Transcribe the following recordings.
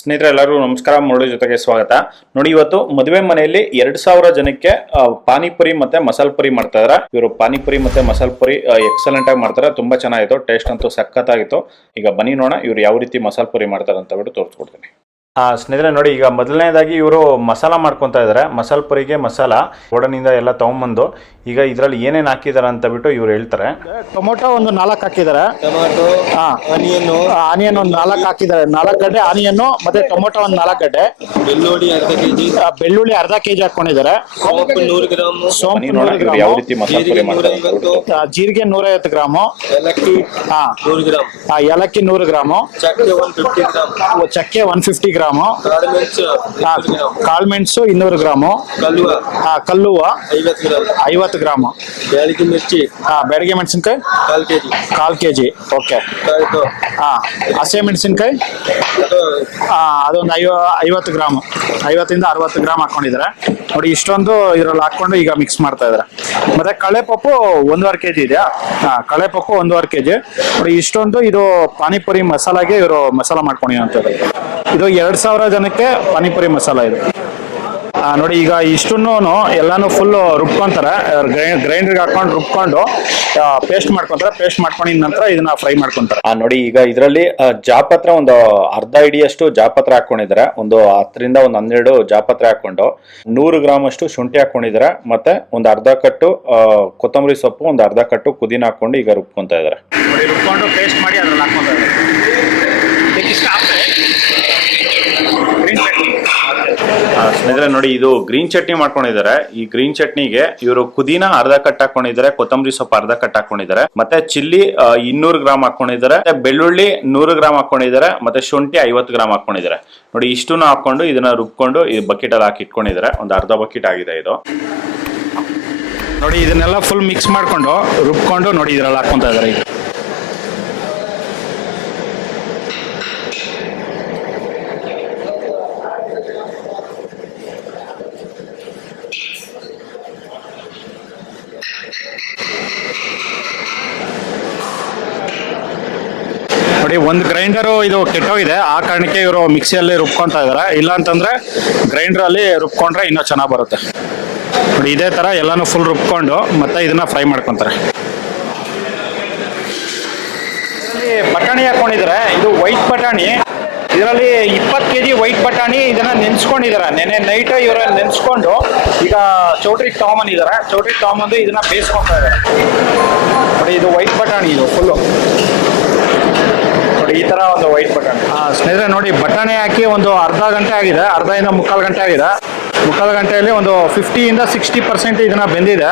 ಸ್ನೇಹಿತರೆ ಎಲ್ಲರೂ ನಮಸ್ಕಾರ. ಮುರಳಿ ಜೊತೆಗೆ ಸ್ವಾಗತ. ನೋಡಿ, ಇವತ್ತು ಮದುವೆ ಮನೆಯಲ್ಲಿ 2000 ಜನಕ್ಕೆ ಪಾನಿಪುರಿ ಮತ್ತೆ ಮಸಾಲ ಪುರಿ ಮಾಡ್ತಾ ಇದಾರೆ. ಇವರು ಪಾನಿಪುರಿ ಮತ್ತೆ ಮಸಾಲ ಪುರಿ ಎಕ್ಸಲೆಂಟ್ ಆಗಿ ಮಾಡ್ತಾರೆ. ತುಂಬಾ ಚೆನ್ನಾಗಿತ್ತು, ಟೇಸ್ಟ್ ಅಂತೂ ಸಖತ್ತಾಗಿತ್ತು. ಈಗ ಬನ್ನಿ ನೋಡೋಣ ಇವ್ರು ಯಾವ ರೀತಿ ಮಸಾಲ ಪುರಿ ಮಾಡ್ತಾರೆ ಅಂತ ಬಿಟ್ಟು ತೋರಿಸ್ಕೊಡ್ತೀನಿ. ಸ್ನೇಹಿತರೆ ನೋಡಿ, ಈಗ ಮೊದಲನೇದಾಗಿ ಇವರು ಮಸಾಲ ಮಾಡ್ಕೊತಾ ಇದಾರೆ. ಮಸಾಲ ಪುರಿಗೆ ಮಸಾಲ ಗೋಡನಿಂದ ಎಲ್ಲ ತಗೊಂಬಂದು ಈಗ ಇದರಲ್ಲಿ ಏನೇನು ಹಾಕಿದಾರೆ ಅಂತ ಬಿಟ್ಟು ಇವ್ರು ಹೇಳ್ತಾರೆ. ಟೊಮೊಟೊ ಒಂದು 4 ಹಾಕಿದ್ದಾರೆ. ಟೊಮೊಟೊ, ಆನಿಯನ್ ಒಂದು 4 ಹಾಕಿದ್ದಾರೆ. 4 ಗಡ್ಡೆ ಆನಿಯನ್ ಮತ್ತೆ ಟೊಮೊಟೊ ಒಂದು 4 ಗಡ್ಡೆ, ಬೆಳ್ಳುಳ್ಳಿ ಅರ್ಧ ಕೆಜಿ ಹಾಕೊಂಡಿದ್ದಾರೆ. ಸೋಂಪು 100 ಗ್ರಾಮ್, ಯಾವ ರೀತಿ ಮಸಾಲ ಪುರಿ ಮಾಡ್ತಾರೆ. ಜೀರಿಗೆ 150 ಗ್ರಾಮು, ಏಲಕ್ಕಿ 100 ಗ್ರಾಮ್, ಏಲಕ್ಕಿ 100 ಗ್ರಾಮು, ಚಕ್ಕೆ 150 ಗ್ರಾಮು, ಕಾಳುಮೆಣಸು 200 ಗ್ರಾಮು, ಕಲ್ಲುವ 50 ಗ್ರಾಮು, ಬ್ಯಾಡಗಿ ಮಿರ್ಚಿ, ಬ್ಯಾಡಗಿ ಮೆಣಸಿನಕಾಯಿ 1/4 ಕೆಜಿ. ಓಕೆ. ಹಸಿ ಮೆಣಸಿನಕಾಯಿ ಅದೊಂದು 50 ಗ್ರಾಮು, 50 ಇಂದ 60 ಗ್ರಾಮ್ ಹಾಕೊಂಡಿದ್ದಾರೆ. ನೋಡಿ, ಇಷ್ಟೊಂದು ಇದ್ರಲ್ಲಿ ಹಾಕೊಂಡು ಈಗ ಮಿಕ್ಸ್ ಮಾಡ್ತಾ ಇದಾರೆ. ಮತ್ತೆ ಕಳೆಪಪ್ಪು 1.5 ಕೆಜಿ ಇದೆಯಾ? ಕಳೆಪಪ್ಪು 1.5 ಕೆಜಿ. ನೋಡಿ, ಇಷ್ಟೊಂದು ಇದು ಪಾನಿಪುರಿ ಮಸಾಲಾಗೆ ಇವರು ಮಸಾಲ ಮಾಡ್ಕೊಂಡಿರೋಂಥದ್ದು. ಇದು 2000 ಜನಕ್ಕೆ ಪಾನಿಪುರಿ ಮಸಾಲ ಇದು. ನೋಡಿ, ಈಗ ಇಷ್ಟನ್ನು ಎಲ್ಲಾನು ಫುಲ್ ರುಬ್ಕೊಂತಾರೆ. ಗ್ರೈಂಡರ್ಗೆ ಹಾಕೊಂಡು ರುಬ್ಕೊಂಡು ಪೇಸ್ಟ್ ಮಾಡ್ಕೊಂತಾರೆ. ಪೇಸ್ಟ್ ಮಾಡ್ಕೊಂಡಿದ ನಂತರ ಇದನ್ನ ಫ್ರೈ ಮಾಡ್ಕೊಂತಾರೆ. ನೋಡಿ, ಈಗ ಇದರಲ್ಲಿ ಜಾಪತ್ರ ಒಂದು ಅರ್ಧ ಹಿಡಿಯಷ್ಟು ಜಾಪತ್ರ ಹಾಕೊಂಡಿದ್ದಾರೆ. ಒಂದು 10 ರಿಂದ 12 ಜಾಪತ್ರ ಹಾಕೊಂಡು 100 ಗ್ರಾಮ್ ಅಷ್ಟು ಶುಂಠಿ ಹಾಕೊಂಡಿದ್ದಾರೆ. ಮತ್ತೆ ಒಂದು ಅರ್ಧ ಕಟ್ಟು ಕೊತ್ತಂಬರಿ ಸೊಪ್ಪು, ಒಂದು ಅರ್ಧ ಕಟ್ಟು ಪುದೀನ ಹಾಕೊಂಡು ಈಗ ರುಬ್ಕೊಂತಾ ಇದಾರೆ. ನೋಡಿ, ರುಬ್ಕೊಂಡು ಪೇಸ್ಟ್ ಮಾಡಿ ಅದ್ರಲ್ಲಿ ಹಾಕೊಂತಾರೆ. ಸ್ನೇಹಿತರೆ ನೋಡಿ, ಇದು ಗ್ರೀನ್ ಚಟ್ನಿ ಮಾಡ್ಕೊಂಡಿದ್ದಾರೆ. ಈ ಗ್ರೀನ್ ಚಟ್ನಿಗೆ ಇವರು ಪುದೀನ ಅರ್ಧ ಕಟ್ ಹಾಕೊಂಡಿದ್ದಾರೆ, ಕೊತ್ತಂಬರಿ ಸೊಪ್ಪು ಅರ್ಧ ಕಟ್ ಹಾಕೊಂಡಿದ್ದಾರೆ, ಮತ್ತೆ ಚಿಲ್ಲಿ 200 ಗ್ರಾಮ್ ಹಾಕೊಂಡಿದ್ದಾರೆ, ಬೆಳ್ಳುಳ್ಳಿ 100 ಗ್ರಾಮ್ ಹಾಕೊಂಡಿದ್ದಾರೆ, ಮತ್ತೆ ಶುಂಠಿ 50 ಗ್ರಾಮ್ ಹಾಕೊಂಡಿದ್ದಾರೆ. ನೋಡಿ, ಇಷ್ಟನ್ನು ಹಾಕೊಂಡು ಇದನ್ನ ರುಬ್ಕೊಂಡು ಈ ಬಕೆಟ್ ಅಲ್ಲಿ ಹಾಕಿ ಇಟ್ಕೊಂಡಿದ್ದಾರೆ. ಒಂದು ಅರ್ಧ ಬಕೆಟ್ ಆಗಿದೆ ಇದು. ನೋಡಿ, ಇದನ್ನೆಲ್ಲ ಫುಲ್ ಮಿಕ್ಸ್ ಮಾಡ್ಕೊಂಡು ರುಬ್ಕೊಂಡು ನೋಡಿ ಇದ್ರಲ್ಲಿ ಹಾಕೊಂತ ಇದಾರೆ. ಈಗ ನೋಡಿ, ಒಂದು ಗ್ರೈಂಡರು ಇದು ಕೆಟ್ಟೋಗಿದೆ. ಆ ಕಾರಣಕ್ಕೆ ಇವರು ಮಿಕ್ಸಿಯಲ್ಲಿ ರುಬ್ಕೊಂತಾ ಇದಾರೆ. ಇಲ್ಲ ಅಂತಂದ್ರೆ ಗ್ರೈಂಡರ್ ಅಲ್ಲಿ ರುಬ್ಕೊಂಡ್ರೆ ಇನ್ನೂ ಚೆನ್ನಾಗಿ ಬರುತ್ತೆ. ನೋಡಿ, ಇದೇ ತರ ಎಲ್ಲಾನು ಫುಲ್ ರುಬ್ಕೊಂಡು ಮತ್ತೆ ಇದನ್ನ ಫ್ರೈ ಮಾಡ್ಕೊಂತಾರೆ. ಇದರಲ್ಲಿ ಬಟಾಣಿ ಹಾಕೊಂಡಿದ್ದಾರೆ. ಇದು ವೈಟ್ ಬಟಾಣಿ. ಇದರಲ್ಲಿ 20 ಕೆಜಿ ವೈಟ್ ಬಟಾಣಿ ಇದನ್ನ ನೆನ್ಸ್ಕೊಂಡಿದ್ದಾರೆ. ನೆನೆ ನೈಟ್ ಇವರ ನೆನ್ಸ್ಕೊಂಡು ಈಗ ಚೌಟ್ರಿಗೆ ತಗೊಂಬಂದಿದ್ದಾರೆ. ಚೌಟ್ರಿಗೆ ತಗೊಂಬಂದು ಇದನ್ನ ಬೇಯಿಸ್ಕೊಂತಾ ಇದ್ದಾರೆ. ನೋಡಿ, ಇದು ವೈಟ್ ಬಟಾಣಿ. ಇದು ಫುಲ್ಲು ಈ ತರ ಒಂದು ವೈಟ್ ಬಟಾಣಿ. ಸ್ನೇಹಿತರೆ ನೋಡಿ, ಬಟಾಣಿ ಹಾಕಿ ಒಂದು ಅರ್ಧ ಗಂಟೆ ಆಗಿದೆ. ಅರ್ಧ ಇಂದ 3/4 ಗಂಟೆ ಆಗಿದೆ. 3/4 ಗಂಟೆಯಲ್ಲಿ ಒಂದು 50 ಇಂದ 60% ಇದನ್ನ ಬೆಂದಿದೆ.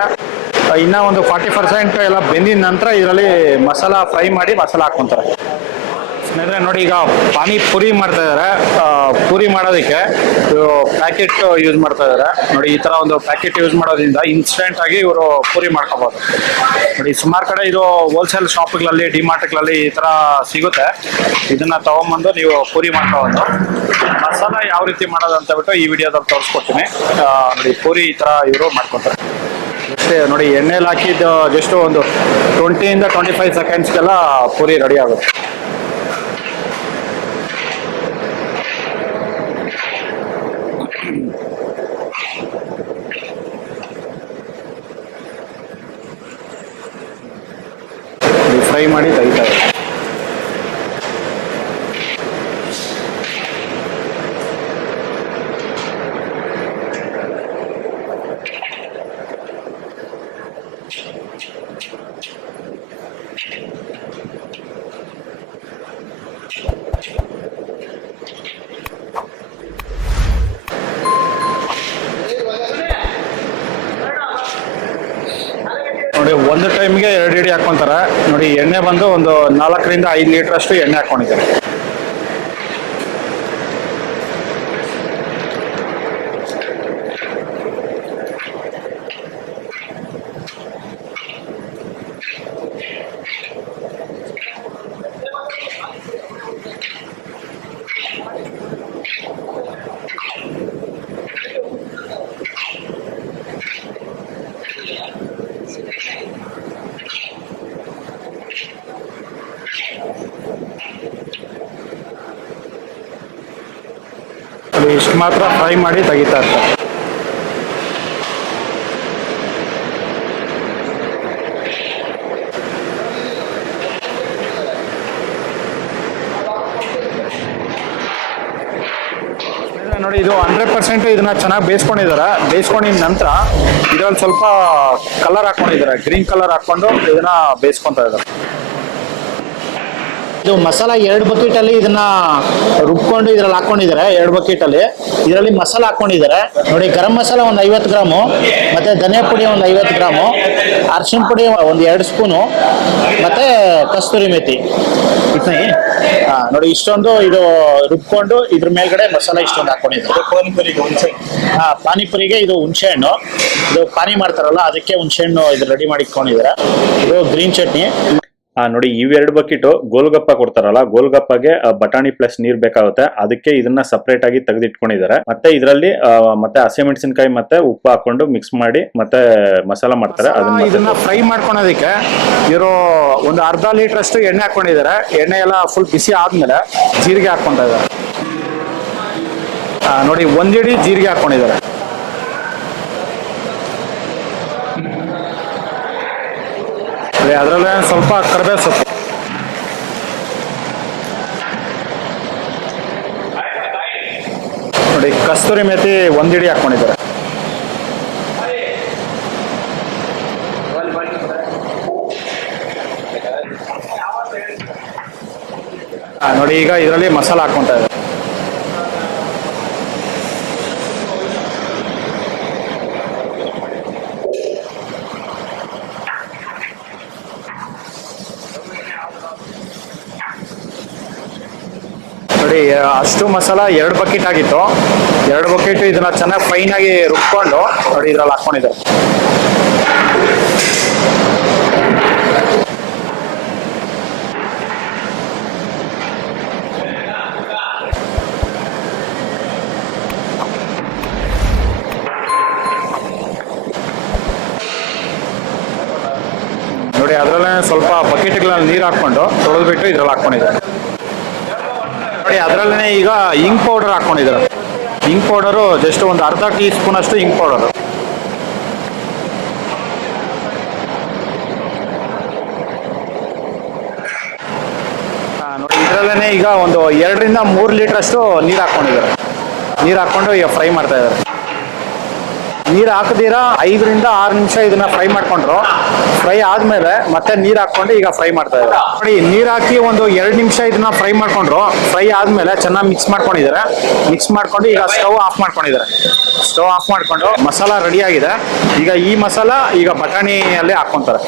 ಇನ್ನ ಒಂದು 40% ಎಲ್ಲ ಬೆಂದಿದ ನಂತರ ಇದರಲ್ಲಿ ಮಸಾಲ ಫ್ರೈ ಮಾಡಿ ಮಸಾಲ ಹಾಕೊಂತಾರೆ. ಸ್ನೇಹಿತರೆ ನೋಡಿ, ಈಗ ಪಾನಿಪುರಿ ಮಾಡ್ತಾ ಇದಾರೆ. ಪೂರಿ ಮಾಡೋದಕ್ಕೆ ಪ್ಯಾಕೆಟ್ ಯೂಸ್ ಮಾಡ್ತಾ ಇದಾರೆ. ನೋಡಿ, ಈ ತರ ಒಂದು ಪ್ಯಾಕೆಟ್ ಯೂಸ್ ಮಾಡೋದ್ರಿಂದ ಇನ್ಸ್ಟೆಂಟ್ ಆಗಿ ಇವರು ಪೂರಿ ಮಾಡ್ಕೋಬಹುದು. ನೋಡಿ, ಸುಮಾರು ಕಡೆ ಇದು ಹೋಲ್ಸೇಲ್ ಶಾಪ್ಗಳಲ್ಲಿ, ಡಿಮಾರ್ಟ್ಗಳಲ್ಲಿ ಈ ತರ ಸಿಗುತ್ತೆ. ಇದನ್ನ ತಗೊಂಬಂದು ನೀವು ಪೂರಿ ಮಾಡ್ಕೋಬಹುದು. ಮಸಾಲ ಯಾವ ರೀತಿ ಮಾಡೋದು ಅಂತ ಬಿಟ್ಟು ಈ ವಿಡಿಯೋದಲ್ಲಿ ತೋರಿಸ್ಕೊಡ್ತೀನಿ. ನೋಡಿ, ಪೂರಿ ಈ ತರ ಇವರು ಮಾಡ್ಕೊತಾರೆ. ಅಷ್ಟೇ ನೋಡಿ, ಎಣ್ಣೆಲಿ ಹಾಕಿದ್ದು ಜಸ್ಟ್ ಒಂದು 20 ಇಂದ 25 ಸೆಕೆಂಡ್ಸ್ಗೆಲ್ಲ ಪೂರಿ ರೆಡಿ ಆಗುತ್ತೆ. ಫ್ರೈ ಮಾಡಿ ತೆಗಿತಾ ಇದೆ. ನೋಡಿ, ಒಂದು ಟೈಮ್ಗೆ 2 ಹಿಡಿ ಹಾಕೊಂತಾರೆ. ನೋಡಿ, ಎಣ್ಣೆ ಬಂದು ಒಂದು 4 ರಿಂದ 5 ಲೀಟರ್ ಅಷ್ಟು ಎಣ್ಣೆ ಹಾಕೊಂಡಿದ್ದಾರೆ. ನೋಡಿ ಇಷ್ಟು ಮಾತ್ರ ಫ್ರೈ ಮಾಡಿ ತೆಗಿತಾ ಇರ್ತಾರೆ. ನೋಡಿ ಇದು 100% ಇದನ್ನ ಚೆನ್ನಾಗಿ ಬೇಯಿಸ್ಕೊಂಡಿದ್ದಾರೆ. ಬೇಯಿಸ್ಕೊಂಡಿದ ನಂತರ ಇದರಲ್ಲಿ ಸ್ವಲ್ಪ ಕಲರ್ ಹಾಕೊಂಡಿದ್ದಾರೆ, ಗ್ರೀನ್ ಕಲರ್ ಹಾಕೊಂಡು ಇದನ್ನ ಬೇಯಿಸ್ಕೊಂತ ಇದ್ದಾರೆ. ಇದು ಮಸಾಲ 2 ಬಕೆಟ್ ಅಲ್ಲಿ ಇದನ್ನ ರುಬ್ಕೊಂಡು ಇದ್ರಲ್ಲಿ ಹಾಕೊಂಡಿದ್ದಾರೆ. 2 ಬಕೆಟ್ ಅಲ್ಲಿ ಇದರಲ್ಲಿ ಮಸಾಲ ಹಾಕೊಂಡಿದ್ದಾರೆ. ನೋಡಿ ಗರಂ ಮಸಾಲ ಒಂದು 50 ಗ್ರಾಮು, ಮತ್ತೆ ಧನಿಯಾ ಪುಡಿ ಒಂದು 50 ಗ್ರಾಮು, ಅರಿಶಿನ ಪುಡಿ ಒಂದು 2 ಸ್ಪೂನು, ಮತ್ತೆ ಕಸ್ತೂರಿ ಮೆಥಿ ನೋಡಿ ಇಷ್ಟೊಂದು ಇದು ರುಬ್ಕೊಂಡು ಇದ್ರ ಮೇಲ್ಗಡೆ ಮಸಾಲ ಇಷ್ಟೊಂದು ಹಾಕೊಂಡಿದ್ದಾರೆ. ಪಾನಿಪುರಿಗೆ ಇದು ಹುಣಸೆ ಹಣ್ಣು, ಇದು ಪಾನಿ ಮಾಡ್ತಾರಲ್ಲ ಅದಕ್ಕೆ ಹುಣಸೆ ಹಣ್ಣು ಇದು ರೆಡಿ ಮಾಡಿ ಇಟ್ಕೊಂಡಿದ್ದಾರೆ. ಇದು ಗ್ರೀನ್ ಚಟ್ನಿ. ನೋಡಿ ಇವ್ 2 ಬಕೆಟ್ ಗೋಲ್ಗಪ್ಪ ಕೊಡ್ತಾರಲ್ಲ, ಗೋಲ್ಗಪ್ಪಗೆ ಬಟಾಣಿ ಪ್ಲಸ್ ನೀರ್ ಬೇಕಾಗುತ್ತೆ. ಅದಕ್ಕೆ ಇದನ್ನ ಸಪರೇಟ್ ಆಗಿ ತೆಗೆದಿಟ್ಕೊಂಡಿದ್ದಾರೆ. ಮತ್ತೆ ಇದರಲ್ಲಿ ಮತ್ತೆ ಹಸಿಮೆಣಸಿನಕಾಯಿ ಮತ್ತೆ ಉಪ್ಪು ಹಾಕೊಂಡು ಮಿಕ್ಸ್ ಮಾಡಿ ಮತ್ತೆ ಮಸಾಲ ಮಾಡ್ತಾರೆ. ಇದನ್ನ ಫ್ರೈ ಮಾಡ್ಕೊಳೋದಕ್ಕೆ ಇವರು ಒಂದು ಅರ್ಧ ಲೀಟರ್ ಅಷ್ಟು ಎಣ್ಣೆ ಹಾಕೊಂಡಿದ್ದಾರೆ. ಎಣ್ಣೆ ಎಲ್ಲ ಫುಲ್ ಬಿಸಿ ಆದ್ಮೇಲೆ ಜೀರಿಗೆ ಹಾಕೊಂತ ಇದ್ದಾರೆ. ನೋಡಿ 1 ಹಿಡಿ ಜೀರಿಗೆ ಹಾಕೊಂಡಿದ್ದಾರೆ. ಅದರಲ್ಲೇ ಸ್ವಲ್ಪ ಕರಿಬೇವು ಸೊಪ್ಪು, ನೋಡಿ ಕಸ್ತೂರಿ ಮೇಥಿ 1 ಹಿಡಿ ಹಾಕೊಂಡಿದ್ದಾರೆ. ನೋಡಿ ಈಗ ಇದರಲ್ಲಿ ಮಸಾಲ ಹಾಕೊಂತ ಇದೆ. ನೋಡಿ ಅಷ್ಟು ಮಸಾಲ 2 ಬಕೆಟ್ ಆಗಿತ್ತು. 2 ಬಕೆಟ್ ಇದನ್ನ ಚೆನ್ನಾಗಿ ಫೈನ್ ಆಗಿ ರುಬ್ಕೊಂಡು ನೋಡಿ ಇದ್ರಲ್ಲಿ ಹಾಕೊಂಡಿದ್ದಾರೆ. ನೋಡಿ ಅದರಲ್ಲೇ ಸ್ವಲ್ಪ ಬಕೆಟ್ಗಳಲ್ಲಿ ನೀರು ಹಾಕೊಂಡು ತೊಳೆದ್ಬಿಟ್ಟು ಇದ್ರಲ್ಲಿ ಹಾಕೊಂಡಿದ್ದಾರೆ. ನೋಡಿ ಅದರಲ್ಲೇ ಈಗ ಇಂಕ್ ಪೌಡರ್ ಹಾಕೊಂಡಿದ್ದಾರೆ. ಇಂಕ್ ಪೌಡರು ಜಸ್ಟ್ ಒಂದು ಅರ್ಧ ಟೀ ಸ್ಪೂನ್ ಅಷ್ಟು ಇಂಕ್ ಪೌಡರು. ನೋಡಿ ಇದರಲ್ಲೇ ಈಗ ಒಂದು 2 ರಿಂದ 3 ಲೀಟರ್ ಅಷ್ಟು ನೀರು ಹಾಕೊಂಡಿದ್ದಾರೆ. ನೀರು ಹಾಕೊಂಡು ಈಗ ಫ್ರೈ ಮಾಡ್ತಾ ಇದ್ದಾರೆ. ನೀರು ಹಾಕದಿರಾ 5 ರಿಂದ 6 ನಿಮಿಷ ಇದನ್ನ ಫ್ರೈ ಮಾಡ್ಕೊಂಡ್ರು. ಫ್ರೈ ಆದ್ಮೇಲೆ ಮತ್ತೆ ನೀರು ಹಾಕೊಂಡು ಈಗ ಫ್ರೈ ಮಾಡ್ತಾ ಇದ್ದಾರೆ. ನೋಡಿ ನೀರು ಹಾಕಿ ಒಂದು 2 ನಿಮಿಷ ಇದನ್ನ ಫ್ರೈ ಮಾಡ್ಕೊಂಡ್ರು. ಫ್ರೈ ಆದ್ಮೇಲೆ ಚೆನ್ನಾಗಿ ಮಿಕ್ಸ್ ಮಾಡ್ಕೊಂಡಿದ್ದಾರೆ. ಮಿಕ್ಸ್ ಮಾಡ್ಕೊಂಡು ಈಗ ಸ್ಟವ್ ಆಫ್ ಮಾಡ್ಕೊಂಡಿದ್ದಾರೆ. ಸ್ಟವ್ ಆಫ್ ಮಾಡ್ಕೊಂಡು ಮಸಾಲ ರೆಡಿ ಆಗಿದೆ. ಈಗ ಈ ಮಸಾಲ ಈಗ ಬಟಾಣಿಯಲ್ಲಿ ಹಾಕೊಂತಾರೆ.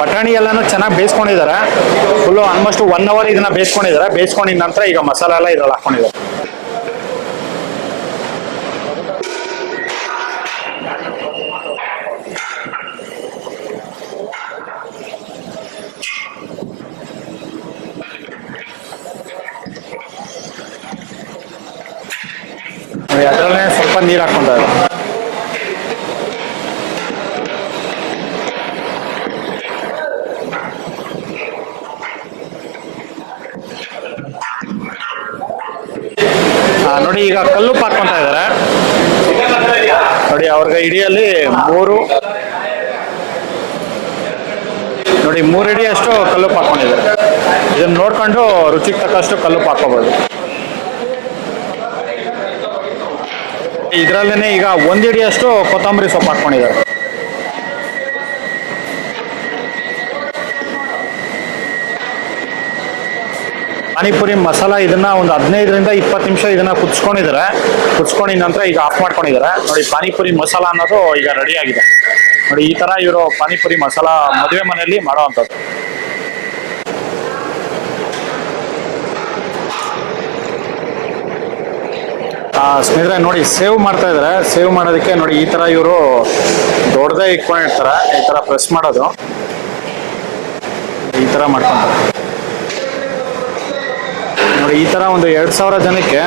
ಬಟಾಣಿ ಎಲ್ಲಾನು ಚೆನ್ನಾಗಿ ಬೇಯಿಸ್ಕೊಂಡಿದ್ದಾರೆ. ಫುಲ್ಲು ಆಲ್ಮೋಸ್ಟ್ 1 ಅವರ್ ಇದನ್ನ ಬೇಯಿಸ್ಕೊಂಡಿದ್ದಾರೆ. ಬೇಯಿಸ್ಕೊಂಡಿದ ನಂತರ ಈಗ ಮಸಾಲ ಎಲ್ಲ ಇದ್ರಲ್ಲಿ ಹಾಕೊಂಡಿದ್ದಾರೆ. ಅದರಲ್ಲೇ ಸ್ವಲ್ಪ ನೀರು ಹಾಕೊಂತ ಇದ್ದಾರೆ. ನೋಡಿ ಈಗ ಕಲ್ಲುಪ್ಪು ಹಾಕೊಂತ ಇದ್ದಾರೆ. ನೋಡಿ ಅವ್ರಿಗೆ ಇಡಿಯಲ್ಲಿ 3 ಹಿಡಿ ಅಷ್ಟು ಕಲ್ಲುಪ್ಪು ಹಾಕೊಂಡಿದ್ದಾರೆ. ಇದನ್ನ ನೋಡ್ಕೊಂಡು ರುಚಿಗೆ ತಕ್ಕಷ್ಟು ಕಲ್ಲುಪ್ಪು ಹಾಕೋಬಹುದು. ಇದರಲ್ಲೇ ಈಗ 1 ಹಿಡಿ ಅಷ್ಟು ಕೊತ್ತಂಬರಿ ಸೊಪ್ಪು ಹಾಕೊಂಡಿದ್ದಾರೆ. ಪಾನಿಪುರಿ ಮಸಾಲ ಇದನ್ನ ಒಂದು 15 ರಿಂದ 20 ನಿಮಿಷ ಇದನ್ನ ಕುದಿಸ್ಕೊಂಡಿದ್ದಾರೆ. ಕುದಿಸ್ಕೊಂಡಿದ ನಂತರ ಈಗ ಆಫ್ ಮಾಡ್ಕೊಂಡಿದ್ದಾರೆ. ನೋಡಿ ಪಾನಿಪುರಿ ಮಸಾಲ ಅನ್ನೋದು ಈಗ ರೆಡಿ ಆಗಿದೆ. ನೋಡಿ ಈ ತರ ಇವರು ಪಾನಿಪುರಿ ಮಸಾಲ ಮದುವೆ ಮನೆಯಲ್ಲಿ ಮಾಡುವಂಥದ್ದು. ಸ್ನೇಹಿತರೆ ನೋಡಿ ಸೇವ್ ಮಾಡ್ತಾ ಇದ್ದಾರೆ. ಸೇವ್ ಮಾಡೋದಕ್ಕೆ ನೋಡಿ ಈ ತರ ಇವರು ದೊಡ್ಡದೇ ಇಟ್ಕೊಂಡಿರ್ತಾರೆ. ಈ ತರ ಪ್ರೆಸ್ ಮಾಡೋದು ಈ ತರ ಮಾಡ್ಕೊಂತಾರೆ. ನೋಡಿ ಈ ತರ ಒಂದು 2000 ಜನಕ್ಕೆ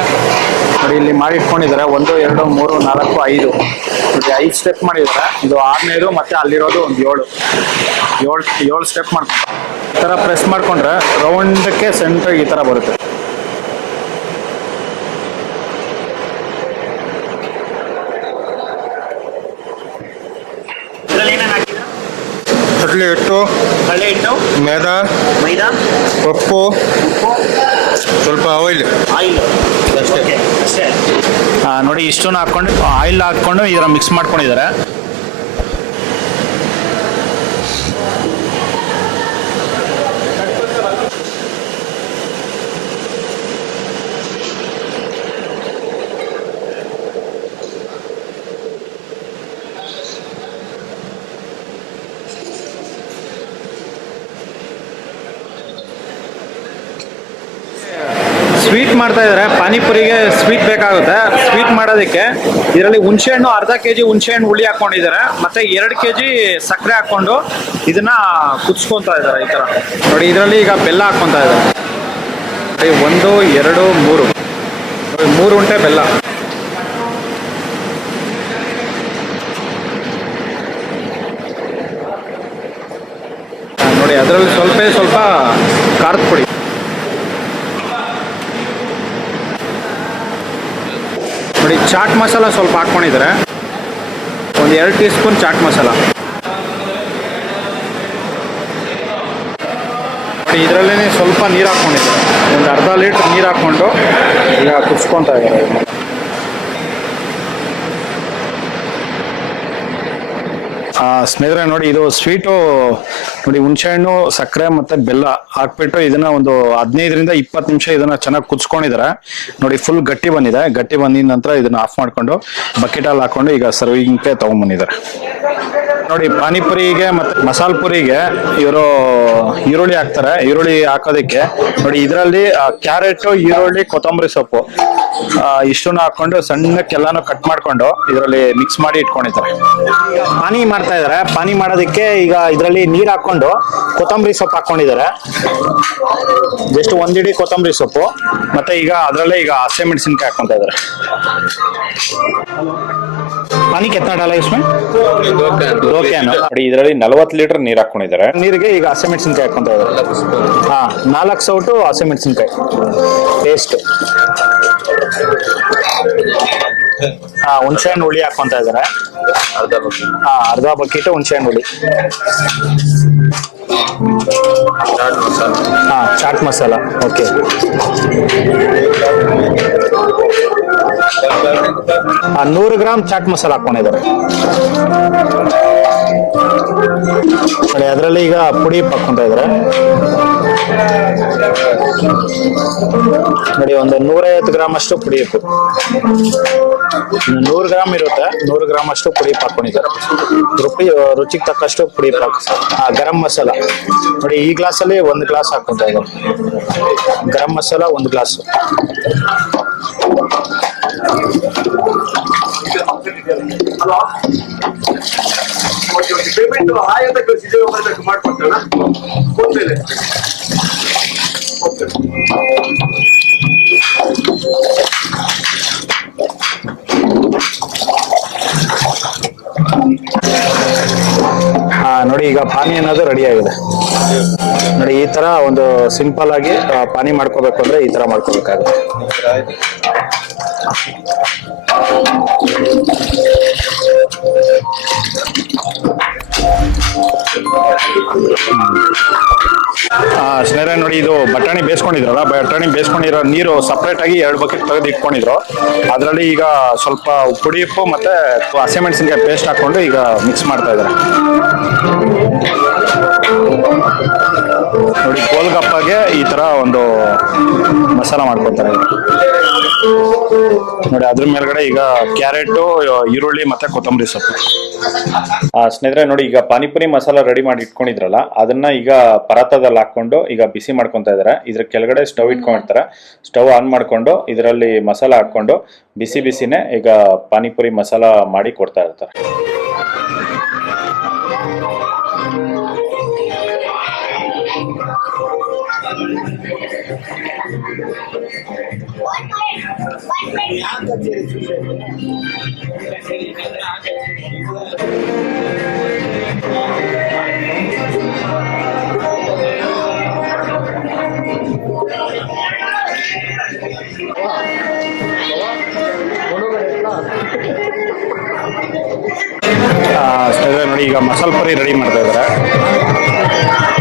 ನೋಡಿ ಇಲ್ಲಿ ಮಾಡಿ ಇಟ್ಕೊಂಡಿದ್ದಾರೆ. 1 2 3 4 5 ನೋಡಿ 5 ಸ್ಟೆಪ್ ಮಾಡಿದ್ದಾರೆ. ಇದು 6ನೇದು ಮತ್ತೆ ಅಲ್ಲಿರೋದು ಒಂದು 7 ಸ್ಟೆಪ್ ಮಾಡ್ತಾರೆ. ಈ ತರ ಪ್ರೆಸ್ ಮಾಡ್ಕೊಂಡ್ರೆ ರೌಂಡಕ್ಕೆ ಸೆಂಟ್ರಿಗೆ ಈ ತರ ಬರುತ್ತೆ. ಕಡಲೆ ಹಿಟ್ಟು, ಕಡಲೆ ಹಿಟ್ಟು, ಮೇದಾ, ಮೈದಾ, ಪಪ್ಪು, ಸ್ವಲ್ಪ ಆಯಿಲ್ ಆಯಿಲ್ ಅಷ್ಟೇ. ಅಷ್ಟೇ. ನೋಡಿ ಇಷ್ಟನ್ನು ಹಾಕ್ಕೊಂಡು ಆಯಿಲ್ ಹಾಕ್ಕೊಂಡು ಇದರ ಮಿಕ್ಸ್ ಮಾಡ್ಕೊಂಡಿದ್ದಾರೆ. ಸ್ವೀಟ್ ಮಾಡ್ತಾ ಇದ್ದಾರೆ. ಪಾನಿಪುರಿಗೆ ಸ್ವೀಟ್ ಬೇಕಾಗುತ್ತೆ. ಸ್ವೀಟ್ ಮಾಡೋದಕ್ಕೆ ಇದರಲ್ಲಿ ಹುಣಸೆಹಣ್ಣು ಅರ್ಧ ಕೆಜಿ ಹುಣಸೆಹಣ್ಣು ಹುಳಿ ಹಾಕೊಂಡಿದ್ದಾರೆ, ಮತ್ತೆ 2 ಕೆಜಿ ಸಕ್ಕರೆ ಹಾಕೊಂಡು ಇದನ್ನ ಕುದಿಸ್ಕೊಂತಾ ಇದ್ದಾರೆ. ಈ ತರ ನೋಡಿ, ಇದರಲ್ಲಿ ಈಗ ಬೆಲ್ಲ ಹಾಕೊಂತಾ ಇದ್ದಾರೆ. 1 2 3 ಉಂಟೆ ಬೆಲ್ಲ. ನೋಡಿ ಅದರಲ್ಲಿ ಸ್ವಲ್ಪ ಖಾರದ ಪುಡಿ, ನೋಡಿ ಚಾಟ್ ಮಸಾಲ ಸ್ವಲ್ಪ ಹಾಕ್ಕೊಂಡಿದ್ದಾರೆ. 1-2 ಟೀ ಸ್ಪೂನ್ ಚಾಟ್ ಮಸಾಲ. ನೋಡಿ ಇದರಲ್ಲೇ ಸ್ವಲ್ಪ ನೀರು ಹಾಕ್ಕೊಂಡಿದ್ದಾರೆ. 1 ಅರ್ಧ ಲೀಟ್ರ್ ನೀರು ಹಾಕ್ಕೊಂಡು ಈಗ ಕುದಿಸ್ಕೊತಾ ಇದ್ದಾರೆ. ಸ್ನೇಹಿತರೆ ನೋಡಿ, ಇದು ಸ್ವೀಟು ನೋಡಿ, ಹುಣಸೆಹಣ್ಣು ಸಕ್ಕರೆ ಮತ್ತೆ ಬೆಲ್ಲ ಹಾಕ್ಬಿಟ್ಟು ಇದನ್ನ ಒಂದು 15ರಿಂದ 20 ನಿಮಿಷ ಇದನ್ನ ಚೆನ್ನಾಗಿ ಕುದಿಸ್ಕೊಂಡಿದ್ದಾರೆ. ನೋಡಿ ಫುಲ್ ಗಟ್ಟಿ ಬಂದಿದೆ. ಗಟ್ಟಿ ಬಂದಿದ ನಂತರ ಇದನ್ನ ಆಫ್ ಮಾಡ್ಕೊಂಡು ಬಕೆಟಲ್ಲಿ ಹಾಕೊಂಡು ಈಗ ಸರ್ವಿಂಗ್ಗೆ ತಗೊಂಡ್ಬಂದಿದ್ದಾರೆ. ನೋಡಿ ಪಾನಿಪುರಿಗೆ ಮತ್ತೆ ಮಸಾಲ ಪುರಿಗೆ ಇವರು ಈರುಳ್ಳಿ ಹಾಕ್ತಾರೆ. ಈರುಳ್ಳಿ ಹಾಕೋದಕ್ಕೆ ನೋಡಿ ಇದರಲ್ಲಿ ಕ್ಯಾರೆಟ್, ಈರುಳ್ಳಿ, ಕೊತ್ತಂಬರಿ ಸೊಪ್ಪು ಇಷ್ಟನ್ನು ಹಾಕೊಂಡು ಸಣ್ಣಕ್ಕೆಲ್ಲಾನು ಕಟ್ ಮಾಡ್ಕೊಂಡು ಇದರಲ್ಲಿ ಮಿಕ್ಸ್ ಮಾಡಿ ಇಟ್ಕೊಂಡಿದ್ದಾರೆ. ಪಾನಿ ಮಾಡ್ತಾ ಇದ್ದಾರೆ. ಪಾನಿ ಮಾಡೋದಕ್ಕೆ ಈಗ ಇದರಲ್ಲಿ ನೀರು ಹಾಕೊಂಡು ಕೊತ್ತಂಬರಿ ಸೊಪ್ಪು ಹಾಕೊಂಡಿದ್ದಾರೆ. ಜಸ್ಟ್ 1 ಇಡಿ ಕೊತ್ತಂಬರಿ ಸೊಪ್ಪು, ಮತ್ತೆ ಈಗ ಅದರಲ್ಲೇ ಈಗ ಹಸಿಮೆಣಸಿನಕಾಯಿ ಹಾಕೊಂತ ಇದ್ದಾರೆ. ಪಾನಿ ಕೆತ್ತನ ಡಾಲ ಇಸ್ಮೆ ದೋ ಕ್ಯಾನ್. ನೋಡಿ ಇದರಲ್ಲಿ 40 ಲೀಟರ್ ನೀರು ಹಾಕೊಂಡಿದ್ದಾರೆ. ನೀರಿಗೆ ಈಗ ಹಸಿಮೆಣಸಿನಕಾಯಿ ಹಾಕೊಂತ ಇದ್ದಾರೆ. 4 ಸೌಟು ಹಸಿಮೆಣಸಿನಕಾಯಿ ಪೇಸ್ಟ್. ಹುಣಸೆಹಣ್ಣು ಹುಳಿ ಹಾಕೊಂತ ಇದ್ದಾರೆ. ಅರ್ಧ ಬಕೆಟ್ ಹುಣಸೆಹಣ್ಣು ಹುಳಿ. ಚಾಟ್ ಮಸಾಲ. ಓಕೆ. 100 ಗ್ರಾಮ್ ಚಾಟ್ ಮಸಾಲ ಹಾಕೊಂಡಿದ್ದಾರೆ. ಅದರಲ್ಲಿ ಈಗ ಪುಡಿ ಹಾಕೊಂತ ಇದ್ದಾರೆ. ನೋಡಿ 150 ಗ್ರಾಮ್ ಅಷ್ಟು ಪುಡಿ ಇತ್ತು. 100 ಗ್ರಾಮ್ ಇರುತ್ತೆ. 100 ಗ್ರಾಮ್ ಅಷ್ಟು ಪುಡಿ ಹಾಕೊಂಡಿದ್ದಾರೆ. ರುಚಿಗೆ ತಕ್ಕಷ್ಟು ಪುಡಿ ಗರಂ ಮಸಾಲ ನೋಡಿ, ಈ ಗ್ಲಾಸಲ್ಲಿ 1 ಗ್ಲಾಸ್ ಹಾಕೊಂತ ಇದ್ದಾರೆ. Garam masala 1 glass. Payment hi ಅಂತ ಕಳಿಸಿದ್ದೇವೆ ಮಾಡ್ಕೊಡ್ತೇವೆ. ನೋಡಿ ಈಗ ಪಾನಿ ಅನ್ನೋದು ರೆಡಿ ಆಗಿದೆ. ನೋಡಿ ಈ ತರ ಒಂದು ಸಿಂಪಲ್ ಆಗಿ ಪಾನಿ ಮಾಡ್ಕೋಬೇಕು ಅಂದ್ರೆ ಈ ತರ ಮಾಡ್ಕೋಬೇಕಾಗುತ್ತೆ. ಸ್ನೇಹಿತರೆ ನೋಡಿ, ಇದು ಬಟಾಣಿ ಬೇಯಿಸ್ಕೊಂಡಿದ್ರಲ್ಲ, ಬಟಾಣಿ ಬೇಯಿಸ್ಕೊಂಡಿರೋ ನೀರು ಸಪ್ರೇಟ್ ಆಗಿ 2 ಬಕೆಟ್ ತೆಗೆದು ಇಟ್ಕೊಂಡಿದ್ರು. ಅದರಲ್ಲಿ ಈಗ ಸ್ವಲ್ಪ ಪುಡಿ ಉಪ್ಪು ಮತ್ತೆ ಹಸಿಮೆಣಸಿನಕಾಯಿ ಪೇಸ್ಟ್ ಹಾಕೊಂಡು ಈಗ ಮಿಕ್ಸ್ ಮಾಡ್ತಾ ಇದ್ದಾರೆ. ನೋಡಿ ಗೋಲ್ಗಪ್ಪಗೆ ಈ ತರ ಒಂದು ಮಸಾಲ ಮಾಡ್ಕೊತಾರೆ. ನೋಡಿ ಅದ್ರ ಮೇಲ್ಗಡೆ ಈಗ ಕ್ಯಾರೆಟ್, ಈರುಳ್ಳಿ ಮತ್ತೆ ಕೊತ್ತಂಬರಿ ಸೊಪ್ಪು. ಸ್ನೇಹಿತರೆ ನೋಡಿ, ಈಗ ಪಾನಿಪುರಿ ಮಸಾಲ ರೆಡಿ ಮಾಡಿ ಇಟ್ಕೊಂಡಿದ್ರಲ್ಲ, ಅದನ್ನ ಈಗ ಪರಾತದಲ್ಲಿ ಹಾಕೊಂಡು ಈಗ ಬಿಸಿ ಮಾಡ್ಕೊಂತ ಇದಾರೆ. ಇದ್ರ ಕೆಳಗಡೆ ಸ್ಟವ್ ಇಟ್ಕೊಂಡಿರ್ತಾರೆ. ಸ್ಟವ್ ಆನ್ ಮಾಡ್ಕೊಂಡು ಇದರಲ್ಲಿ ಮಸಾಲ ಹಾಕೊಂಡು ಬಿಸಿ ಬಿಸಿನೇ ಈಗ ಪಾನಿಪುರಿ ಮಸಾಲ ಮಾಡಿ ಕೊಡ್ತಾ ಇರ್ತಾರೆ. ನೋಡಿ ನೋಡಿ ಈಗ ಮಸಾಲೆ ಪುರಿ ರೆಡಿ ಮಾಡ್ತಾ ಇದ್ದಾರೆ.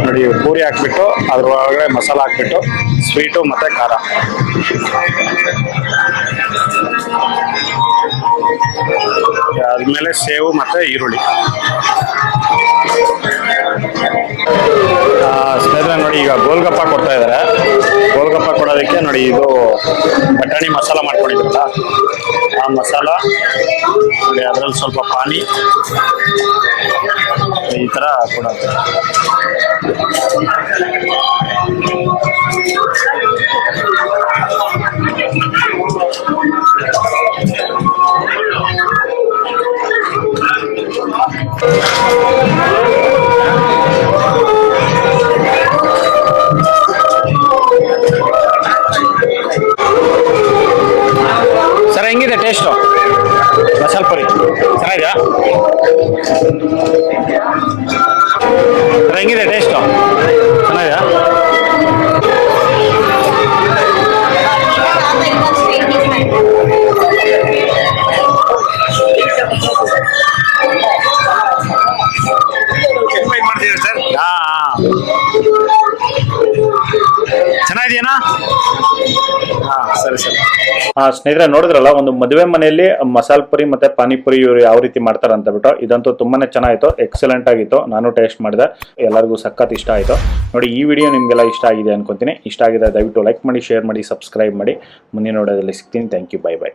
ನೋಡಿ ಪೂರಿ ಹಾಕ್ಬಿಟ್ಟು ಅದ್ರ ಒಳಗಡೆ ಮಸಾಲ ಹಾಕ್ಬಿಟ್ಟು ಸ್ವೀಟು ಮತ್ತೆ ಖಾರ. ಆದ್ಮೇಲೆ ಸೇವು ಮತ್ತೆ ಈರುಳ್ಳಿ. ಸ್ನೇಹಿತರೆ ನೋಡಿ ಈಗ ಗೋಲ್ಗಪ್ಪ ಕೊಡ್ತಾ ಇದ್ದಾರೆ. ಗೋಲ್ಗಪ್ಪ ಕೊಡೋದಕ್ಕೆ ನೋಡಿ ಇದು ಬಟಾಣಿ ಮಸಾಲ ಮಾಡ್ಕೊಂಡಿದ್ರಲ್ಲ ಆ ಮಸಾಲ ನೋಡಿ, ಅದರಲ್ಲಿ ಸ್ವಲ್ಪ ಪಾನಿ ಈ ಥರ ಕೊಡೋದು. ಸರ್ ಹೆಂಗಿದೆ ಟೇಸ್ಟು ಮಸಾಲೆ ಪುರಿ? ಚೆನ್ನಾಗಿದೆಯಾ ಸರ್? ಹೆಂಗಿದೆ ಟೇಸ್ಟು? ಚೆನ್ನಾಗಿದೆಯಾ? ಚೆನ್ನಾಗಿದೆಯಾ? ಸರಿ ಸರಿ. ಸ್ನೇಹಿತರೆ ನೋಡಿದ್ರಲ್ಲ, ಒಂದು ಮದುವೆ ಮನೆಯಲ್ಲಿ ಮಸಾಲೆ ಪುರಿ ಮತ್ತೆ ಪಾನಿಪುರಿ ಇವರು ಯಾವ ರೀತಿ ಮಾಡ್ತಾರೆ ಅಂತ ಬಿಟ್ಟು, ಇದಂತೂ ತುಂಬಾನೇ ಚೆನ್ನಾಗಿತ್ತು, ಎಕ್ಸಲೆಂಟ್ ಆಗಿತ್ತು. ನಾನು ಟೇಸ್ಟ್ ಮಾಡಿದೆ, ಎಲ್ಲರಿಗೂ ಸಖತ್ ಇಷ್ಟ ಆಯಿತು. ನೋಡಿ ಈ ವಿಡಿಯೋ ನಿಮಗೆಲ್ಲ ಇಷ್ಟ ಆಗಿದೆ ಅನ್ಕೊಂತೀನಿ. ಇಷ್ಟ ಆಗಿದೆ ದಯವಿಟ್ಟು ಲೈಕ್ ಮಾಡಿ, ಶೇರ್ ಮಾಡಿ, ಸಬ್ಸ್ಕ್ರೈಬ್ ಮಾಡಿ. ಮುಂದಿನ ವಿಡಿಯೋದಲ್ಲಿ ಸಿಗ್ತೀನಿ. Thank you, bye by.